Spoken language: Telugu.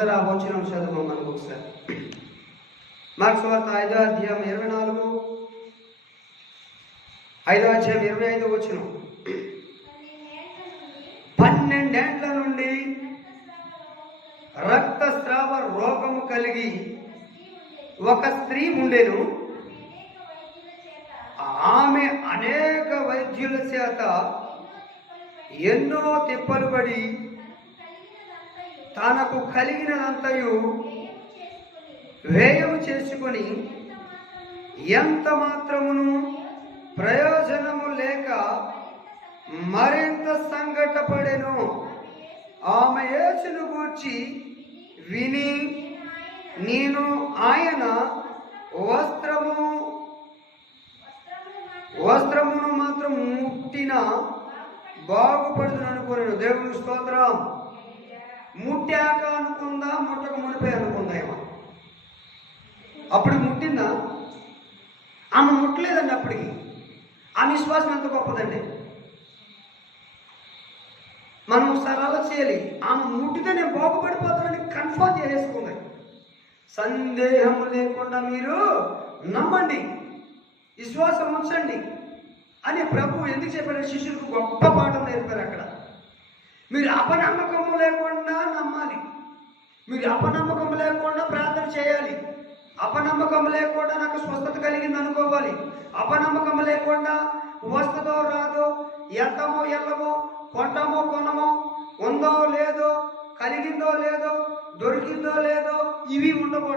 ఆ వచ్చిన చదువు మనకు ఒకసారి. మార్క్స్ వార్త ఐదో అధ్యాయం ఇరవై నాలుగు. ఐదో అధ్యాయం ఇరవై ఐదు వచ్చిన. పన్నెండేండ్ల నుండి రక్తస్రావ రోగము కలిగి ఒక స్త్రీ ఉండేను. ఆమె అనేక వైద్యుల చేత ఎన్నో తిప్పలు పడి తనకు కలిగినదంతయు వ్యయము చేసుకొని ఎంత మాత్రమును ప్రయోజనము లేక మరింత సంఘటపడెను ఆమె యేసును గూర్చి విని నేను ఆయన వస్త్రము వస్త్రమును మాత్రం ముట్టిన బాగుపడుతును అనుకోలేను దేవుని స్తోత్రం. ముట్టాక అనుకుందా ముట్టక మునిపోయి అనుకుందా ఏమో. అప్పుడు ముట్టిందా? ఆమె ముట్టలేదండి అప్పటికి. ఆ విశ్వాసం ఎంత గొప్పదండి. మనం ఒకసారి అలా చేయాలి. ఆమె ముట్టితే నేను బాగుపడిపోతానని కన్ఫర్మ్ చేసేసుకుంది. సందేహము లేకుండా మీరు నమ్మండి. విశ్వాసం ఉంచండి. అని ప్రభు ఎందుకు చెప్పాడు? శిష్యులకు గొప్ప పాఠం నేర్పారు అక్కడ. మీరు అపనమ్మకము లేకుండా నమ్మాలి. మీరు అపనమ్మకం లేకుండా ప్రార్థన చేయాలి. అపనమ్మకం లేకుండా నాకు స్వస్థత కలిగింది అనుకోవాలి. అపనమ్మకం లేకుండా వస్తుందో రాదో ఎత్తమో ఎల్లమో కొంటమో కొనమో ఉందో లేదో కలిగిందో లేదో దొరికిందో లేదో ఇవి ఉండకూడదు.